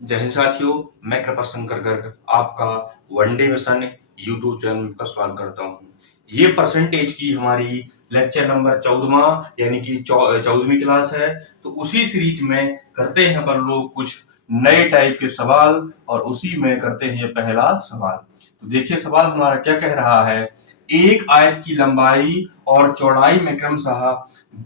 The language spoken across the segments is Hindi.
जय हिंद साथियों, मैं कृपा शंकर गर्ग आपका वनडे मिशन यूट्यूब चैनल का स्वागत करता हूं। ये परसेंटेज की हमारी लेक्चर नंबर 14वां यानी कि 14वीं क्लास है। तो उसी सीरीज में करते हैं अपन लोग कुछ नए टाइप के सवाल और उसी में करते हैं पहला सवाल। तो देखिए सवाल हमारा क्या कह रहा है। एक आयत की लंबाई और चौड़ाई में क्रमशः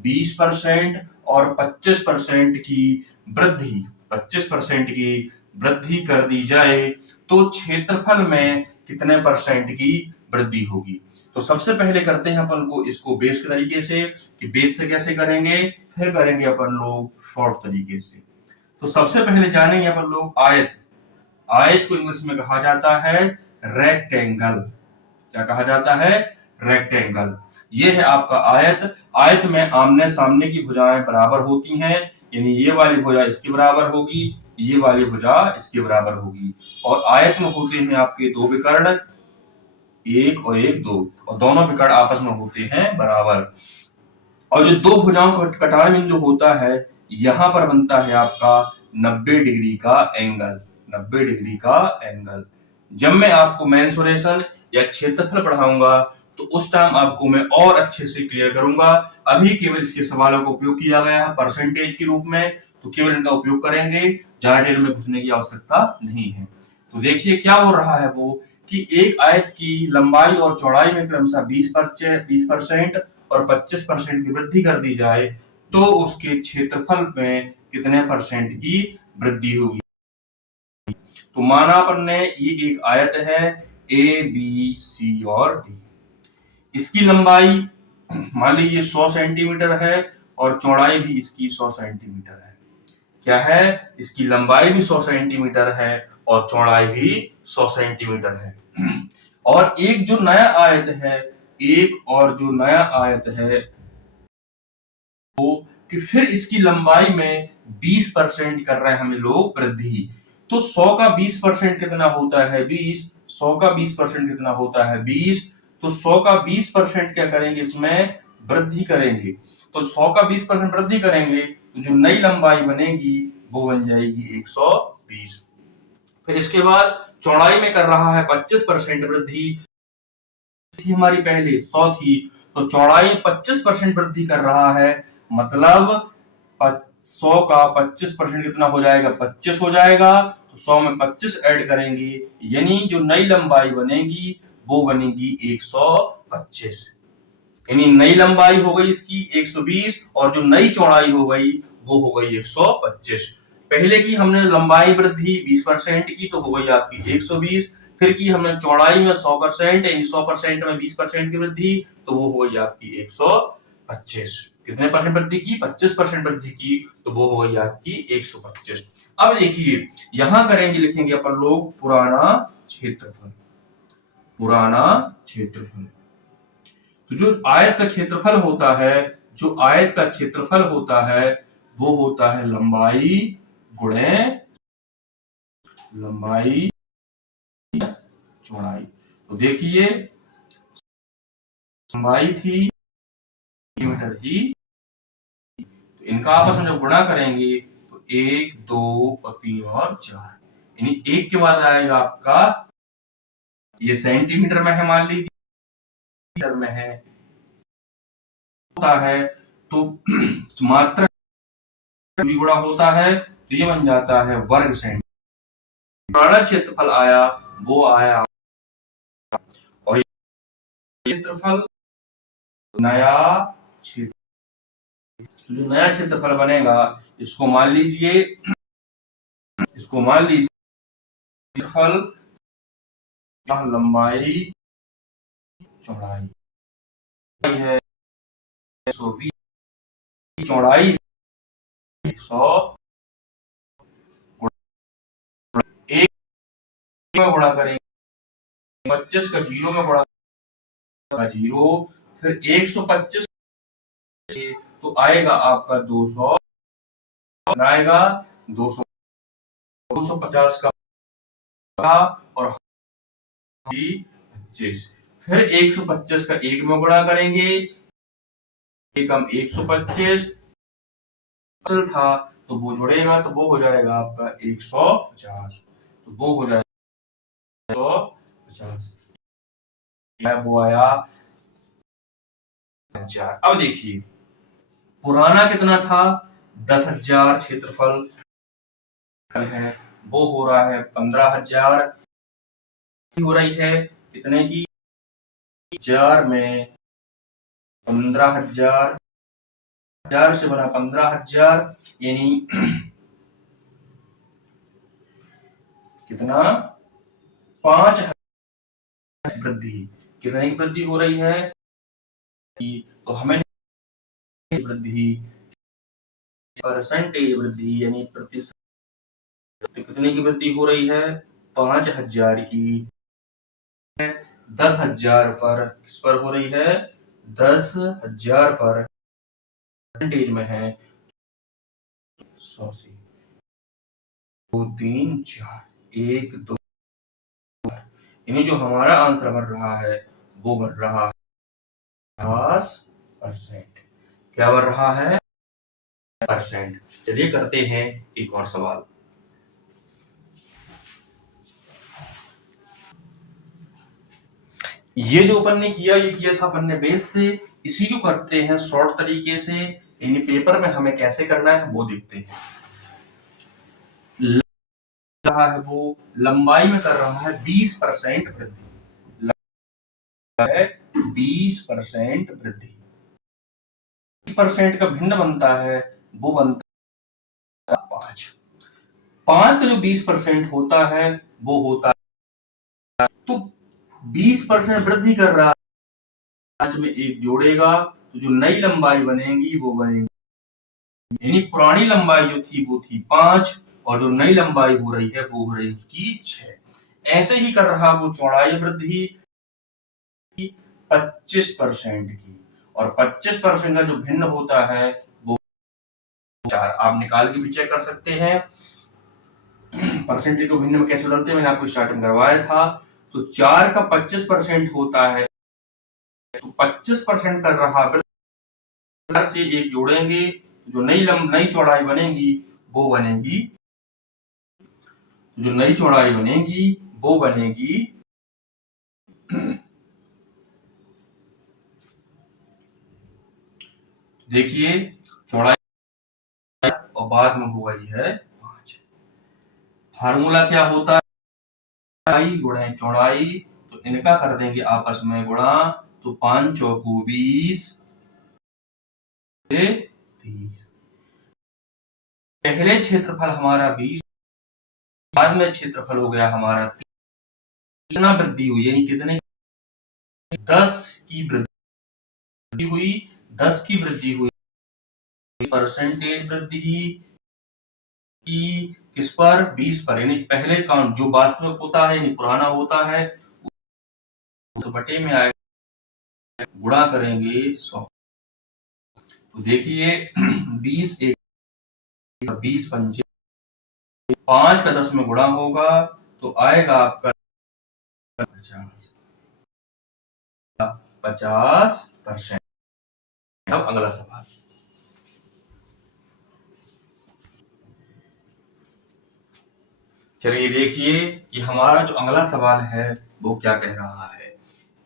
20% और 25% की वृद्धि 25% की वृद्धि कर दी जाए तो क्षेत्रफल में कितने परसेंट की वृद्धि होगी। तो सबसे पहले करते हैं अपन को इसको बेस के तरीके से कि बेस से कैसे करेंगे, फिर करेंगे अपन लोग शॉर्ट तरीके से। तो सबसे पहले जानेंगे अपन लोग आयत। आयत को इंग्लिश में कहा जाता है रेक्टेंगल। क्या कहा जाता है? रेक्टेंगल। ये है आपका आयत। आयत में आमने सामने की भुजाएं बराबर होती हैं, यानी ये वाली भुजा इसके बराबर होगी, ये वाली भुजा इसके बराबर होगी। और आयत में होते हैं आपके दो विकर्ण, एक और एक दो, और दोनों विकर्ण आपस में होते हैं बराबर। और जो दो भुजाओं का कटान बिंदु होता है, यहां पर बनता है आपका 90 डिग्री का एंगल। 90 डिग्री का एंगल। जब मैं आपको मेंसुरेशन या क्षेत्रफल पढ़ाऊंगा तो उस टाइम आपको मैं और अच्छे से क्लियर करूंगा। अभी केवल इसके सवालों का उपयोग किया गया है परसेंटेज के रूप में, तो केवल इनका उपयोग करेंगे, ज्यादा डिटेल में घुसने की आवश्यकता नहीं है। तो देखिए क्या हो रहा है वो कि एक आयत की लंबाई और चौड़ाई में क्रमशः 20% और 25% की वृद्धि कर दी जाए तो उसके क्षेत्रफल में कितने परसेंट की वृद्धि होगी। तो माना अपन ने ये एक आयत है ए बी सी और डी। इसकी लंबाई मान लीजिए 100 सेंटीमीटर है और चौड़ाई भी इसकी 100 सेंटीमीटर है। क्या है? इसकी लंबाई भी 100 सेंटीमीटर है और चौड़ाई भी 100 सेंटीमीटर है। और एक जो नया आयत है, एक और जो नया आयत है वो कि फिर इसकी लंबाई में 20% कर रहे हैं हम लोग वृद्धि। तो 100 का 20% कितना होता है? 20। 100 का 20% कितना होता है? 20। तो 100 का 20% क्या करेंगे? इसमें वृद्धि करेंगे। तो 100 का 20% वृद्धि करेंगे तो जो नई लंबाई बनेगी वो बन जाएगी 120। फिर इसके बाद चौड़ाई में कर रहा है 25% वृद्धि। थी हमारी पहले 100 थी, तो चौड़ाई 25% वृद्धि कर रहा है, मतलब 100 का 25% कितना हो जाएगा? 25 हो जाएगा। तो 100 में 25 ऐड करेंगे, यानी जो नई लंबाई बनेगी वो बनेगी 125। यानी नई लंबाई हो गई इसकी 120 और जो नई चौड़ाई हो गई वो हो गई 125। पहले की हमने लंबाई वृद्धि 20% की तो हो गई आपकी 120। फिर की हमने चौड़ाई में 100% यानी 100% में 20% की वृद्धि तो वो हो गई आपकी 125। कितने परसेंट वृद्धि की? 25% वृद्धि की तो वो हो गई आपकी 125। अब देखिए यहां करेंगे, लिखेंगे अपन लोग पुराना क्षेत्रफल। पुराना क्षेत्रफल। तो जो आयत का क्षेत्रफल होता है, जो आयत का क्षेत्रफल होता है वो होता है लंबाई गुणे लंबाई चौड़ाई। तो देखिए लंबाई थी मीटर ही, तो इनका आपस में जब गुणा करेंगे तो 1 2 और 3 और 4, यानी 1 के बाद आएगा आपका, ये सेंटीमीटर में है मान लीजिए, मीटर में है होता है तो मात्रा गुणा होता है तो ये बन जाता है वर्ग सेंटीमीटर। पुराना क्षेत्रफल आया वो आया, और क्षेत्रफल नया क्षेत्र, तो जो नया क्षेत्रफल बनेगा इसको मान लीजिए, इसको मान लीजिए क्षेत्रफल लंबाई चौड़ाई है 120, चौड़ाई 100, एक में गुणा करेंगे 25 का 0 में गुणा का 0, फिर 125 तो आएगा आपका 200, आएगा 200, 250 का और 25, फिर 125 का 1 में गुणा करेंगे, एक हम 125 था तो वो जुड़ेगा तो वो हो जाएगा आपका 150, तो वो हो जाएगा 150, वो आया 1000। अब देखिए पुराना कितना था, 10,000 क्षेत्रफल है, वो हो रहा है 15,000, हो रही है कितने की, 4 में 15,000, 1000 से बना 15,000, यानी कितना, 5,000 वृद्धि, कितने की वृद्धि हो रही है, तो हमें वृद्धि, परसेंटेज वृद्धि यानी प्रतिशत, कितने की वृद्धि हो रही है, 5,000 की, 10,000 पर, किस पर हो रही है, 10,000 पर परसेंटेज में है 100 से, 2 3 4 1 2, यानी जो हमारा आंसर बन रहा है वो बन रहा है 50%। क्या बन रहा है, परसेंट। चलिए करते हैं एक और सवाल। ये जो अपन ने किया, ये किया था अपन ने बेस से, इसी को करते हैं शॉर्ट तरीके से, यानी पेपर में हमें कैसे करना है वो देखते हैं। रहा है वो लंबाई में कर रहा है 20% वृद्धि, है 20% वृद्धि, 20% का भिन्न बनता है, वो बनता है 5, 5 का जो 20% होता है वो होता है, तो 20% वृद्धि कर रहा है, 5 में एक जोड़ेगा तो जो नई लंबाई बनेगी वो बनेगी, यानी पुरानी लंबाई जो थी वो थी 5 और जो नई लंबाई हो रही है वो हो रही है उसकी 6। ऐसे ही कर रहा वो चौड़ाई वृद्धि 25% की, और 25% का जो भिन्न होता है वो 4, आप निकाल के भी चेक कर सकते हैं परसेंटेज को भिन्न में कैसे बदलते हैं, मैंने आपको स्टार्टिंग करवाया था। तो 4 का 25% होता है, तो 25% कर रहा है, से एक जोड़ेंगे जो नई चौड़ाई बनेगी वो बनेगी, जो नई चौड़ाई बनेगी वो बनेगी देखिए चौड़ाई और बाद में हुआ ही है 5। फार्मूला क्या होता है, गुणा चौड़ाई, तो इनका कर देंगे आपस में गुणा, तो 5 चौको 20 से 30। पहले क्षेत्रफल हमारा 20, बाद में क्षेत्रफल हो गया हमारा, कितना वृद्धि हुई, यानी कितने, 10 की वृद्धि हुई, 10 की वृद्धि हुई, परसेंटेज वृद्धि की किस पर, 20 पर, यानी पहले काउंट जो वास्तविक होता है यानी पुराना होता है तो बटे में आएगा, गुणा करेंगे 100, तो देखिए 20 एक 20 पंचे, 5 का 10 में गुणा होगा तो आएगा आपका 50%। अब अगला सवाल, चलिए देखिए कि हमारा जो अगला सवाल है वो क्या कह रहा है।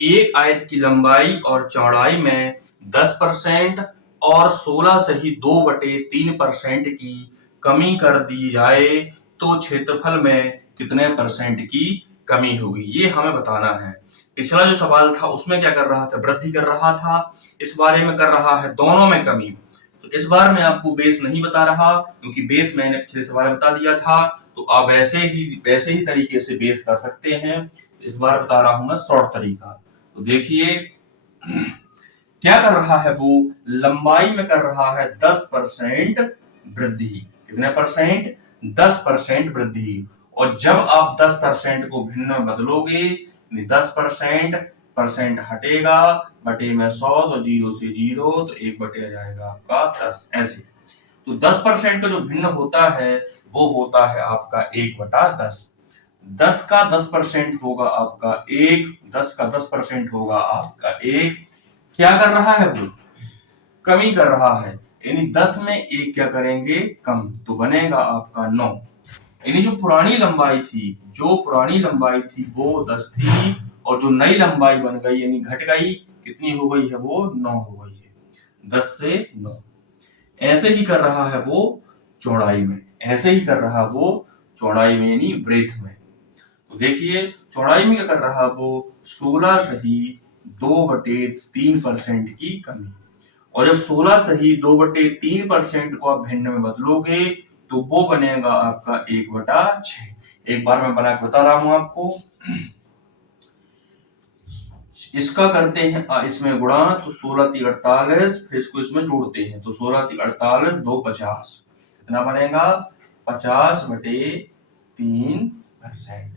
एक आयत की लंबाई और चौड़ाई में 10% और 16 सही 2/3% की कमी कर दी जाए तो क्षेत्रफल में कितने परसेंट की कमी होगी, ये हमें बताना है। पिछला जो सवाल था उसमें क्या कर रहा था, वृद्धि कर रहा था, इस बारे में कर रहा है दोनों में कमी। तो इस बार मैं आपको बेस नहीं बता रहा क्योंकि बेस मैंने पिछले सवाल में बता दिया था, तो आप वैसे ही तरीके से बेस कर सकते हैं। इस बार बता रहा हूं मैं शॉर्ट तरीका। तो देखिए क्या कर रहा है वो, लंबाई में कर रहा है 10% वृद्धि, कितने परसेंट, 10% वृद्धि, और जब आप 10% को भिन्न में बदलोगे 10% परसेंट हटेगा, बटे में 100, तो 0 से 0, तो 1 बटे आ जाएगा आपका 10, ऐसे। तो 10% का जो भिन्न होता है वो होता है आपका 1/10, 10 का 10% होगा आपका 1, 10 का 10% होगा आपका 1। क्या कर रहा है वो, कमी कर रहा है, यानी 10 में एक क्या करेंगे कम, तो बनेगा आपका 9। यानी जो पुरानी लंबाई थी वो 10 थी, और जो नई लंबाई बन गई यानी घट गई, कितनी हो गई है वो 9 हो गई है, 10 से 9। ऐसे ही कर रहा है वो चौड़ाई में, यानी ब्रेथ में। तो देखिए चौड़ाई में क्या कर रहा है वो 16 सही 2/3% की कमी। और जब 16 सही 2/3% को आप भिन्न में बदलोगे तो वो बनेगा आपका 1/6। एक बार मैं बना के बता रहा हूं आपको। इसका करते हैं इसमें गुणा, तो 16 × 48, फिर इसको इसमें जोड़ते हैं तो 16 × 48 2 50, कितना बनेगा 50/3%।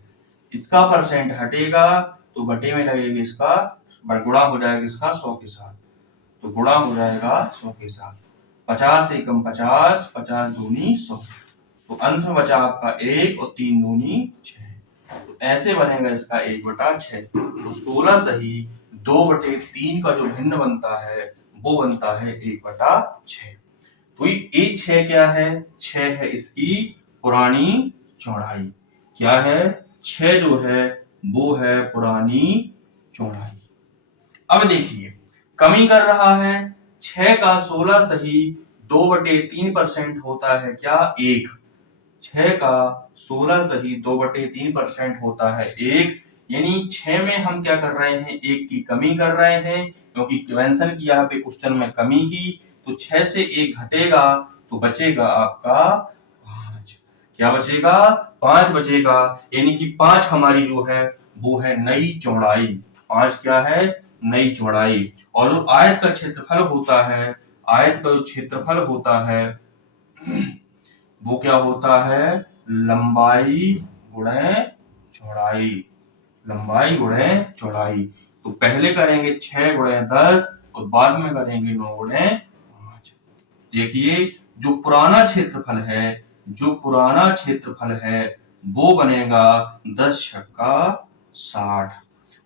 इसका परसेंट हटेगा तो बटे में लगेगा इसका, गुणा हो जाएगा इसका 100 के साथ, तो गुणा हो जाएगा 100 के साथ। 50 एकम 50, 50 दूनी 100, तो अंश में बचा आपका 1 और 3 दूनी 6। तो ऐसे बनेगा इसका 1/6। तो 16 सही 2/3 का जो भिन्न बनता है वो बनता है 1/6। तो ये 6 क्या है, 6 है इसकी पुरानी चौड़ाई। क्या है, 6 जो है वो है पुरानी चौड़ाई। अब देखिए कमी कर रहा है, 6 का 16 सही 2/3% होता है क्या 1। 6 का 16 सही 2/3% होता है 1, यानी 6 में हम क्या कर रहे हैं, 1 की कमी कर रहे हैं, क्योंकि मेंशन किया यहाँ पे क्वेश्चन में कमी की। तो 6 से 1 घटेगा तो बचेगा आपका 5। क्या बचेगा, 5 बचेगा, यानी कि 5 हमारी जो है वो है नई चौड़ाई। 5 क्या है, नई चौड़ाई। और जो आयत का क्षेत्रफल होता है, वो क्या होता है, लंबाई गुणे चौड़ाई। तो पहले करेंगे 6 × 10 और बाद में करेंगे 9 × 5। देखिए जो पुराना क्षेत्रफल है वो बनेगा 10 छक्का 60,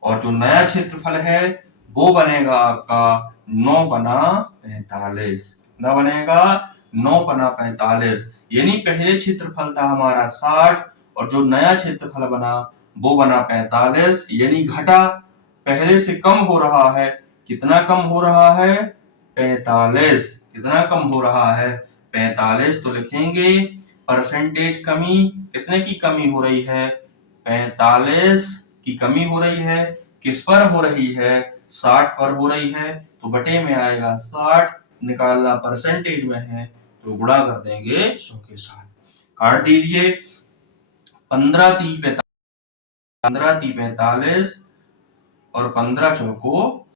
और जो नया क्षेत्रफल है वो बनेगा आपका 9×45। कितना बनेगा, 9×45। यानी पहले क्षेत्रफल था हमारा 60 और जो नया क्षेत्रफल बना वो बना 45, यानी घटा, पहले से कम हो रहा है। कितना कम हो रहा है, 45। कितना कम हो रहा है, 45। तो लिखेंगे परसेंटेज कमी, कितने की कमी हो रही है, 45 की कमी हो रही है। किस पर हो रही है, 60 पर हो रही है, तो बटे में आएगा 60, निकालना परसेंटेज में है तो गुणा कर देंगे 100 के साथ। काट दीजिए, 15×3 = 45 और 15 चौको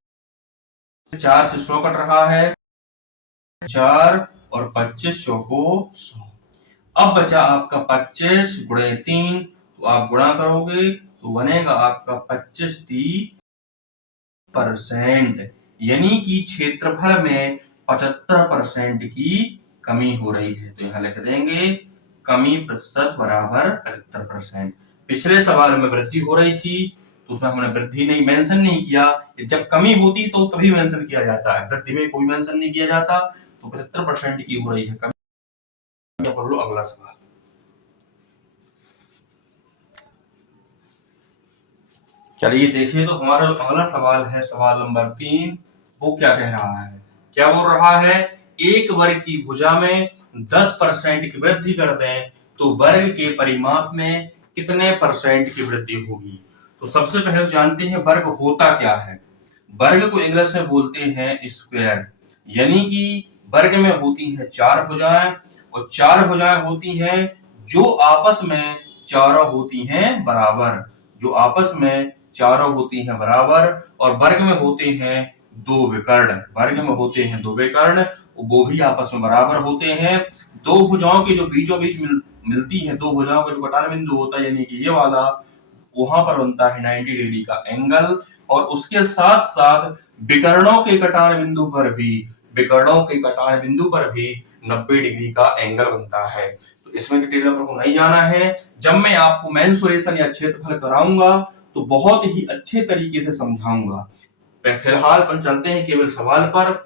4 से 100 कट रहा है, 4 और 25 चौको 100। अब बचा आपका 25 × 3, तो आप गुणा करोगे तो बनेगा आपका 25% यानी कि क्षेत्रफल में 75% की कमी हो रही है। तो यहां लिख देंगे कमी प्रतिशत बराबर 75%। पिछले सवाल में वृद्धि हो रही थी तो उसमें हमने वृद्धि नहीं मेंशन नहीं किया, जब कमी होती तो तभी मेंशन किया जाता है, वृद्धि में कोई मेंशन नहीं किया जाता। तो 75% की हो रही है कमी। पढ़ लो अगला सवाल। चलिए देखिए, तो हमारा जो अगला सवाल है सवाल नंबर 3, वो क्या कह रहा है, क्या बोल रहा है, एक वर्ग की भुजा में 10% की वृद्धि कर दें तो वर्ग के परिमाप में कितने परसेंट की वृद्धि होगी। तो सबसे पहले जानते हैं वर्ग होता क्या है। वर्ग को इंग्लिश में बोलते हैं स्क्वायर, यानी कि वर्ग में होती है 4 भुजाएं, और 4 भुजाएं होती हैं जो आपस में चारों होती हैं बराबर, और वर्ग में होते हैं 2 विकर्ण, वो भी आपस में बराबर होते हैं। दो भुजाओं के जो बीचों बीच मिलती है, दो भुजाओं का जो कटान बिंदु होता है यानी कि ये वाला, वहां पर बनता है 90 डिग्री का एंगल, और उसके साथ साथ विकर्णों के कटान बिंदु पर भी 90 डिग्री का एंगल बनता है। तो इसमें डिटेल में आपको नहीं जाना है, जब मैं आपको मेंसुरेशन या क्षेत्रफल कराऊंगा तो बहुत ही अच्छे तरीके से समझाऊंगा। फिलहाल अपन चलते हैं केवल सवाल पर।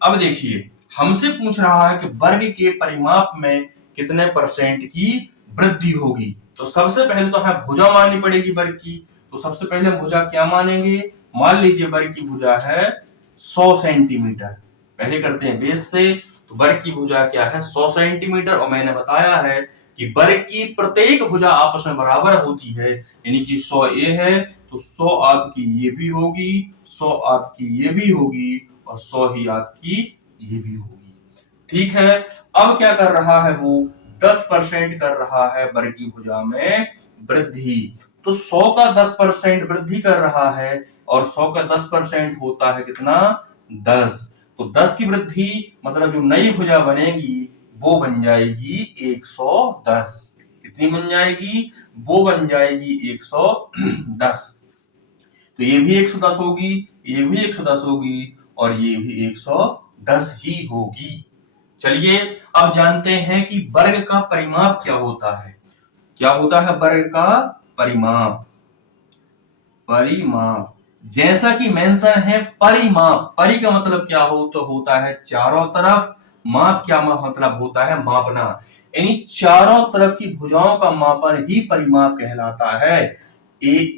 अब देखिए हमसे पूछ रहा है कि वर्ग के परिमाप में कितने परसेंट की वृद्धि होगी। तो सबसे पहले तो हमें भुजा माननी पड़ेगी वर्ग की। तो सबसे पहले भुजा क्या मानेंगे, मान लीजिए वर्ग की भुजा है 100 सेंटीमीटर। पहले करते हैं बेस से। तो वर्ग की भुजा क्या है 100 सेंटीमीटर, और मैंने बताया है कि वर्ग की प्रत्येक भुजा आपस में बराबर होती है, यानी कि 100 ये है तो 100 आपकी ये भी होगी, 100 आपकी ये भी होगी, और 100 ही आपकी ये भी होगी। ठीक है, अब क्या कर रहा है वो 10% कर रहा है वर्ग की भुजा में वृद्धि। तो 100 का 10% वृद्धि कर रहा है, और 100 का 10% होता है कितना 10। तो 10 की वृद्धि मतलब जो नई भुजा बनेगी वो बन जाएगी 110। कितनी बन जाएगी, वो बन जाएगी 110। तो ये भी 110 होगी, ये भी 110 होगी, और ये भी 110 ही होगी। चलिए अब जानते हैं कि वर्ग का परिमाप क्या होता है। क्या होता है वर्ग का परिमाप। परिमाप जैसा कि मेंशन है परिमाप, परि का मतलब क्या हो तो होता है चारों तरफ, माप क्या मतलब होता है मापना, यानी चारों तरफ की भुजाओं का मापन ही परिमाप कहलाता है।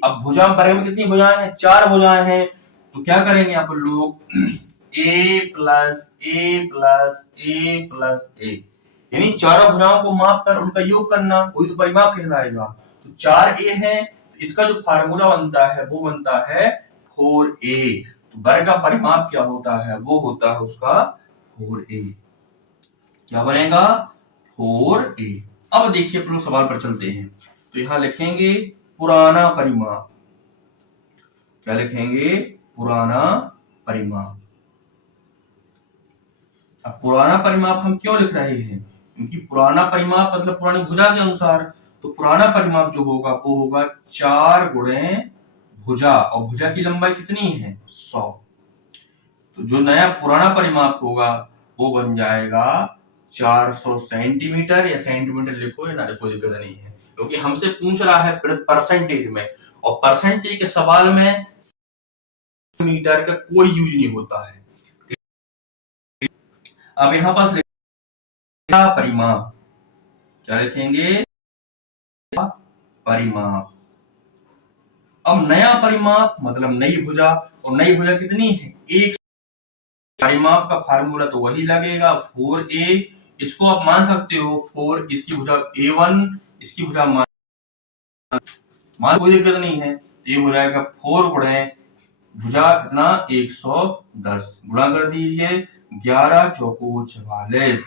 अब भुजा वर्ग में कितनी भुजाएं हैं, 4 भुजाएं हैं। तो क्या करेंगे आप लोग a plus A plus A plus A, यानी चारों भुजाओं को माप कर उनका योग करना, वही तो परिमाप कहलाएगा। तो 4a है, इसका जो फार्मूला बनता है वो बनता है 4a। तो वर्ग का परिमाप क्या होता है, वो होता है उसका 4a। क्या बनेगा 4a। अब देखिए अपन लोग सवाल पर चलते हैं। तो यहां लिखेंगे पुराना परिमाप। क्या लिखेंगे, पुराना परिमाप। अब पुराना परिमाप हम क्यों लिख रहे हैं, क्योंकि पुराना परिमाप मतलब पुरानी भुजा के अनुसार। तो पुराना परिमाप जो होगा वो होगा 4 गुणे भुजा, और भुजा की लंबाई कितनी है 100। तो जो नया पुराना परिमाप होगा वो बन जाएगा 400 सेंटीमीटर, या सेंटीमीटर लिखो या ना लिखो दिक्कत नहीं है, क्योंकि हमसे पूछ रहा है परसेंटेज में, और परसेंटेज के सवाल में मीटर का कोई यूज नहीं होता है। अब यहां पास लिखा परिमाप। क्या लिखेंगे, परिमाप। अब नया परिमाप मतलब नई भुजा, और नई भुजा कितनी है एक। परिमाप का फार्मूला तो वही लगेगा 4a। इसको आप मान सकते हो 4, इसकी भुजा a1, इसकी भुजा मान कोई दिक्कत नहीं है। तो ये हो जाएगा 4 गुणे भुजा कितना 110, गुणा कर दीजिए 11 चौको 44,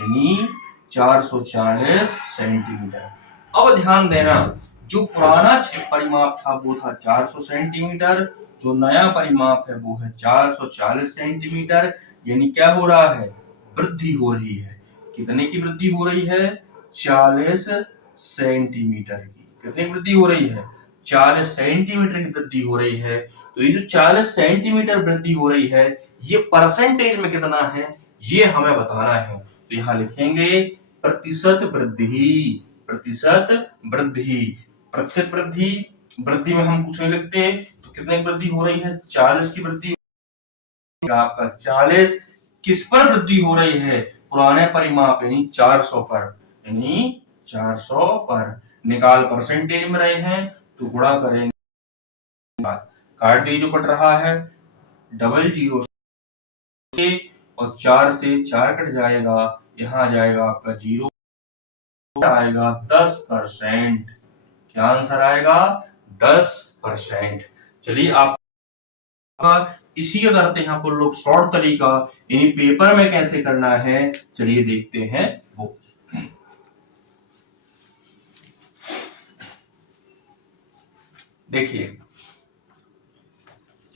यानी 440 सेंटीमीटर। अब ध्यान देना, जो पुराना परिमाप था वो था 400 सेंटीमीटर, जो नया परिमाप है वो है 440 सेंटीमीटर। यानी क्या हो रहा है, वृद्धि हो रही है। कितने की वृद्धि हो रही है, 40 सेंटीमीटर की। कितनी वृद्धि हो रही है, 40 सेंटीमीटर की वृद्धि हो रही है। तो ये जो 40 सेंटीमीटर वृद्धि हो रही है, ये परसेंटेज में कितना है ये हमें बताना है। तो यहां लिखेंगे प्रतिशत वृद्धि। प्रतिशत वृद्धि, प्रतिशत वृद्धि, वृद्धि में हम कुछ नहीं लिखते। तो कितने की वृद्धि हो रही है, 40 की वृद्धि। आपका 40 किस पर वृद्धि हो रही है, पुराने परिमाप यानी 400 पर, यानी 400 पर। निकाल परसेंटेज में रहे हैं तो गुणा करेंगे, काट दीजिए जो कट रहा है, डबल जीरो से, और 4 से 4 कट जाएगा, यहां जाएगा आपका 0, आएगा 10%। क्या आंसर आएगा 10%। चलिए आप इसी का करते हैं आप लोग शॉर्ट तरीका, यानी पेपर में कैसे करना है, चलिए देखते हैं वो। देखिए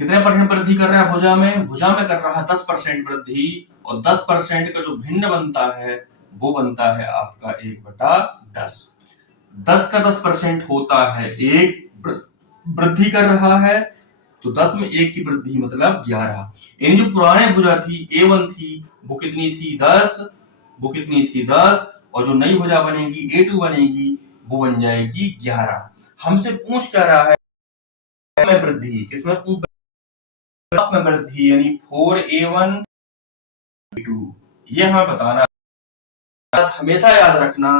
कितने परसेंट वृद्धि कर रहा है भुजा में, भुजा में कर रहा है 10% वृद्धि, और 10% का जो भिन्न बनता है वो बनता है आपका 1/10। 10 का 10% होता है 1 वृद्धि कर रहा है, तो 10 में 1 की वृद्धि मतलब 11। यानी जो पुराने भुजा थी A1 थी वो कितनी थी 10, वो कितनी थी 10, और जो नई भुजा बनेगी A2 बनेगी वो बन जाएगी 11। हमसे पूछ क्या रहा है में वृद्धि, किसमें में वृद्धि, यानी 4A1 A2। ये हमें बताना। हमेशा याद रखना,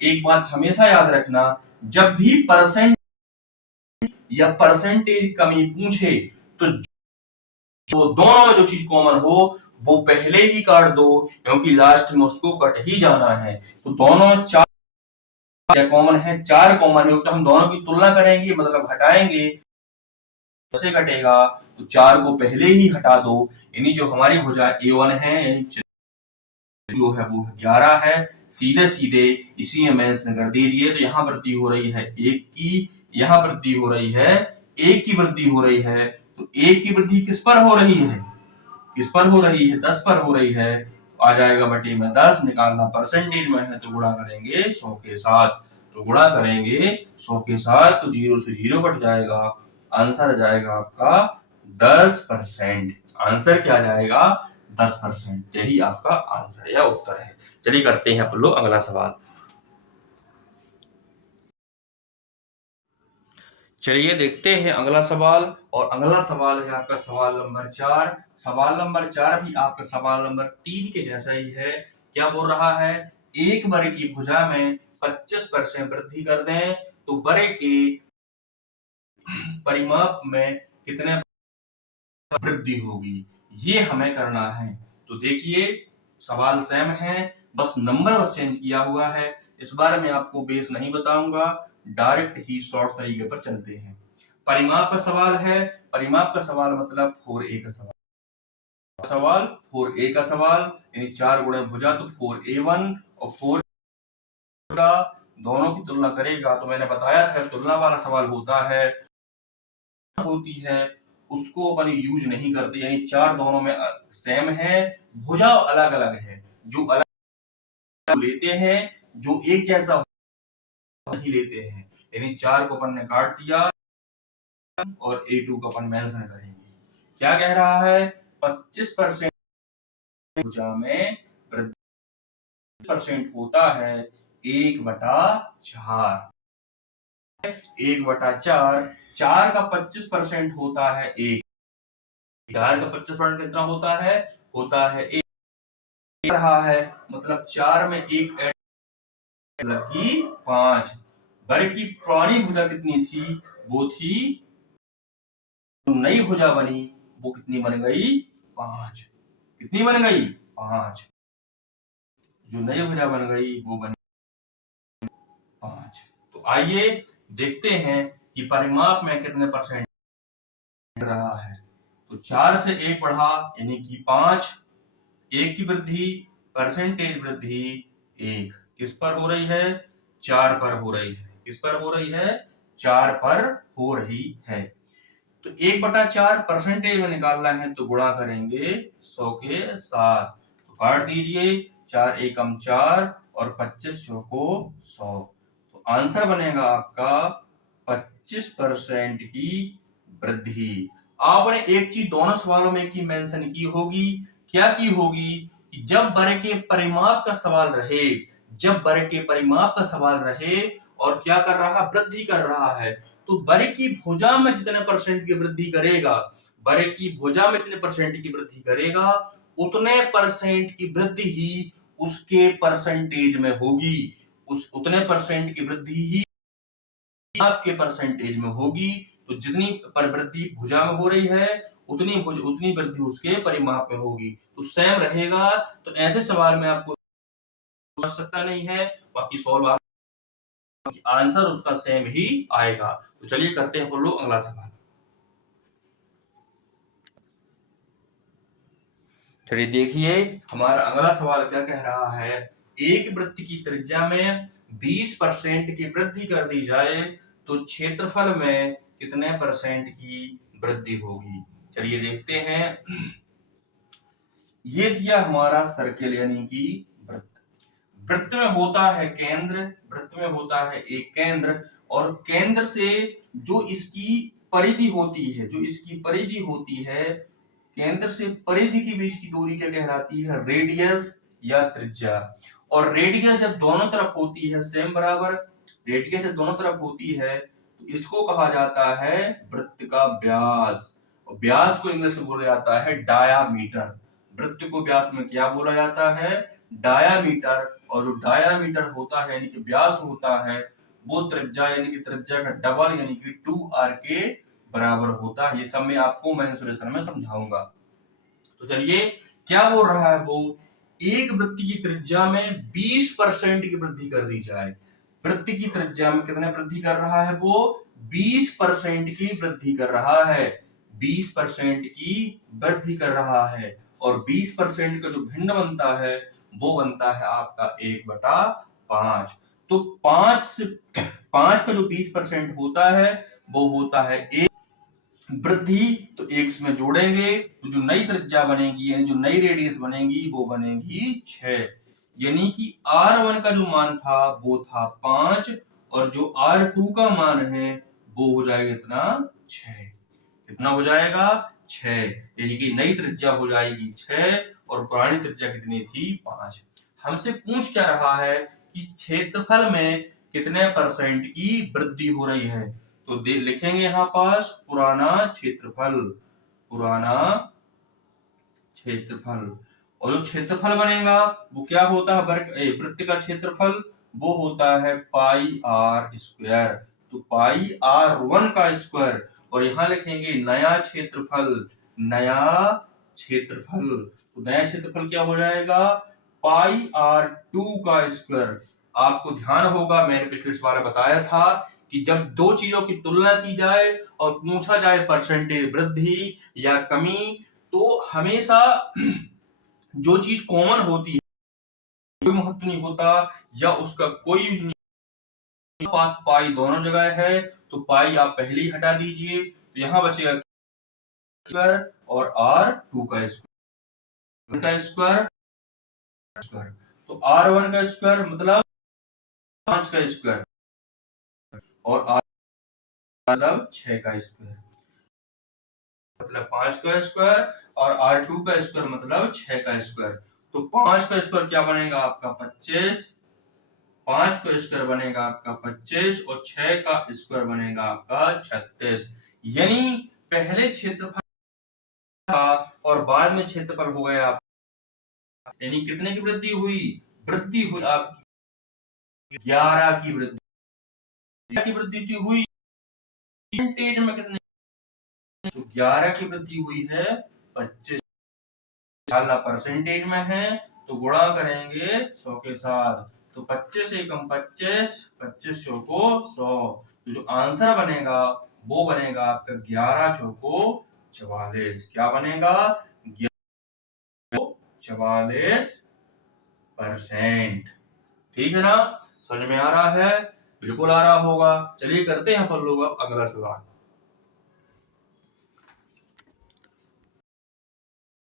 एक बात हमेशा याद रखना, जब भी परसेंट या परसेंटेज कमी पूछे तो जो दोनों में जो चीज कॉमन हो वो पहले ही काट दो, क्योंकि लास्ट में उसको कट ही जाना है। तो दोनों चार कॉमन है, चार कॉमन है, तो हम दोनों की तुलना करेंगे, मतलब हटाएंगे, कैसे कटेगा, तो चार को पहले ही हटा दो, यानी जो हमारी भुजा A1 है, यानी जो है वो 11 है, सीधे सीधे इसी में मेंशन कर दीजिए। तो यहाँ वृद्धि हो रही है एक की, यहाँ वृद्धि हो रही है एक की, वृद्धि हो रही है। तो एक की वृद्धि किस पर हो रही है, किस पर हो रही है, 10 पर हो रही है। तो आ जाएगा बटे में 10, निकालना परसेंटेज में है तो गुणा करेंगे 100 के साथ, तो गुणा करेंगे 100 के साथ, तो 0 से 0 कट जाएगा, आंसर आ जाएगा आपका 10%। आंसर क्या जाएगा, 10%। यही आपका आंसर या उत्तर है। चलिए करते हैं अपन लोग अगला सवाल। चलिए देखते हैं अगला सवाल, और अगला सवाल है आपका सवाल नंबर 4। सवाल नंबर 4 भी आपका सवाल नंबर 3 के जैसा ही है। क्या बोल रहा है, एक बड़े की भुजा में 25% वृद्धि कर दें तो बड़े के परिमाप में कितने वृद्धि होगी, ये हमें करना है। तो देखिए सवाल सेम है, बस नंबर बस चेंज किया हुआ है। इस बारे में आपको बेस नहीं बताऊंगा, डायरेक्ट ही शॉर्ट तरीके पर चलते हैं। परिमाप का सवाल है, परिमाप का सवाल मतलब 4a का सवाल 4a का सवाल, यानी 4 गुणे भुजा तो 4a1 और 4 का दोनों की तुलना करेगा। तो मैंने बताया था तुलना वाला सवाल होता है, होती है उसको अपन यूज नहीं करते, यानी चार दोनों में सेम है, भुजा अलग अलग है, जो अलग लेते हैं, जो एक जैसा नहीं लेते हैं। यानी 4 को अपन ने काट दिया और A2 को अपन मेंशन करेंगे। क्या कह रहा है, 25% भुजा में 25% होता है 1/4, 1/4, 4 का 25% होता है 1, 4 का 25% कितना होता है 1 रहा है, मतलब 4 में 1 ऐड मतलब कि 5। वर्ग की पुरानी भुजा कितनी थी, वो थी, जो नई भुजा बनी वो कितनी बन गई, 5। कितनी बन गई, 5। जो नई भुजा बन गई वो बन 5। तो आइए देखते हैं कि परिमाप में कितने परसेंट रहा है। तो 4 से 1 बढ़ा यानी कि 5, 1 की वृद्धि, परसेंटेज वृद्धि 1 किस पर हो रही है, 4 पर हो रही है। किस पर हो रही है, 4 पर हो रही है। तो 1/4 परसेंटेज में निकालना है तो गुणा करेंगे 100 के साथ, तो काट दीजिए, 4 एकम 4 और 25 चौको 100। तो आंसर बनेगा आपका 25% की वृद्धि। आपने एक चीज दोनों सवालों में की मेंशन की होगी, क्या की होगी, कि जब वर्ग के परिमाप का सवाल रहे, जब वर्ग के परिमाप का सवाल रहे और क्या कर रहा, वृद्धि कर रहा है, तो वर्ग की भुजा में जितने परसेंट की वृद्धि करेगा, वर्ग की भुजा में जितने परसेंट की वृद्धि करेगा, उतने परसेंट की वृद्धि ही उसके परसेंटेज में होगी, उस उतने परसेंट की वृद्धि ही आपके परसेंटेज में होगी। तो जितनी पर वृद्धि भुजा में हो रही है उतनी वृद्धि उसके परिमाप में होगी, तो सेम रहेगा। तो ऐसे सवाल में आपको समझ सकता नहीं है, बाकी सॉल्व आंसर उसका सेम ही आएगा। तो चलिए करते हैं लोग अगला सवाल। चलिए देखिए हमारा अगला सवाल क्या कह रहा है, एक वृत्त की त्रिज्या में 20% की वृद्धि कर दी जाए तो क्षेत्रफल में कितने परसेंट की वृद्धि होगी। चलिए देखते हैं। ये दिया हमारा सर्किल यानी कि वृत्त, वृत्त में होता है केंद्र, वृत्त में होता है एक केंद्र, और केंद्र से जो इसकी परिधि होती है, जो इसकी परिधि होती है, केंद्र से परिधि के बीच की दूरी क्या कहलाती है, रेडियस या त्रिज्या। और रेडियस जब दोनों तरफ होती है सेम बराबर, रेडियस जब दोनों तरफ होती है तो इसको कहा जाता है वृत्त का व्यास, और व्यास को इंग्लिश में बोला जाता है डायामीटर। वृत्त को व्यास में क्या बोला जाता है, डायामीटर। और जो डायामीटर होता है यानी कि व्यास होता है वो त्रिज्या यानी कि त्रिज्या का डबल यानी कि 2r के बराबर होता है। ये सब मैं आपको मेंसुरेशन में समझाऊंगा। तो चलिए क्या बोल रहा है वो, एक वृत्त की त्रिज्या में 20% की वृद्धि कर दी जाए। वृत्त की त्रिज्या में कितने वृद्धि कर रहा है वो, 20% की वृद्धि कर रहा है, 20% की वृद्धि कर रहा है। और 20% का जो भिन्न बनता है वो बनता है आपका 1/5। तो 5 का जो 20% होता है वो होता है वृद्धि। तो एक इसमें जोड़ेंगे तो जो नई त्रिज्या बनेगी यानी जो नई रेडियस बनेगी वो बनेगी 6। यानी कि R1 का जो मान था वो था 5 और जो R2 का मान है वो हो जाएगा इतना 6। कितना हो जाएगा 6, यानी कि नई त्रिज्या हो जाएगी 6 और पुरानी त्रिज्या कितनी थी 5। हमसे पूछ क्या रहा है कि क्षेत्रफल में कितने परसेंट की वृद्धि हो रही है। तो लिखेंगे यहां पास पुराना क्षेत्रफल, पुराना क्षेत्रफल। और जो क्षेत्रफल बनेगा वो क्या होता है, वृत्त का क्षेत्रफल वो होता है पाई आर स्क्वायर। तो पाई R1 का स्क्वायर। और यहां लिखेंगे नया क्षेत्रफल, नया क्षेत्रफल। तो नया क्षेत्रफल क्या हो जाएगा, पाई R2 का स्क्वायर। आपको ध्यान होगा मैंने पिछले बार बताया था कि जब दो चीजों की तुलना की जाए और पूछा जाए परसेंटेज वृद्धि या कमी, तो हमेशा जो चीज कॉमन होती है, कोई महत्व नहीं होता या उसका कोई यूज नहीं, पास पाई दोनों जगह है तो पाई आप पहले ही हटा दीजिए। तो यहां बचेगा स्क्वायर और R2 का स्क्वायर। तो R1 का स्क्वायर मतलब 5 का स्क्वायर और R मतलब 6 का स्क्वायर, मतलब 5 का स्क्वायर और R2 का स्क्वायर मतलब 6 का स्क्वायर। तो 5 का स्क्वायर क्या बनेगा आपका 25, 5 का स्क्वायर बनेगा आपका 25 और 6 का स्क्वायर बनेगा आपका 36। यानी पहले क्षेत्रफल था और बाद में क्षेत्रफल हो गया, यानी कितने की वृद्धि हुई, वृद्धि हुई आपकी 11 की वृद्धि हुई। परसेंटेज में कितने, तो 11 की वृद्धि हुई है 25। डालना परसेंटेज में है तो गुणा करेंगे 100 के साथ। तो 25 एकम 25, 25 चौको 100। तो जो आंसर बनेगा वो बनेगा आपका 11 चौको 44। क्या बनेगा 44%। ठीक है ना, समझ में आ रहा है, बिल्कुल आ रहा होगा। चलिए करते हैं अपन लोग अब अगला सवाल।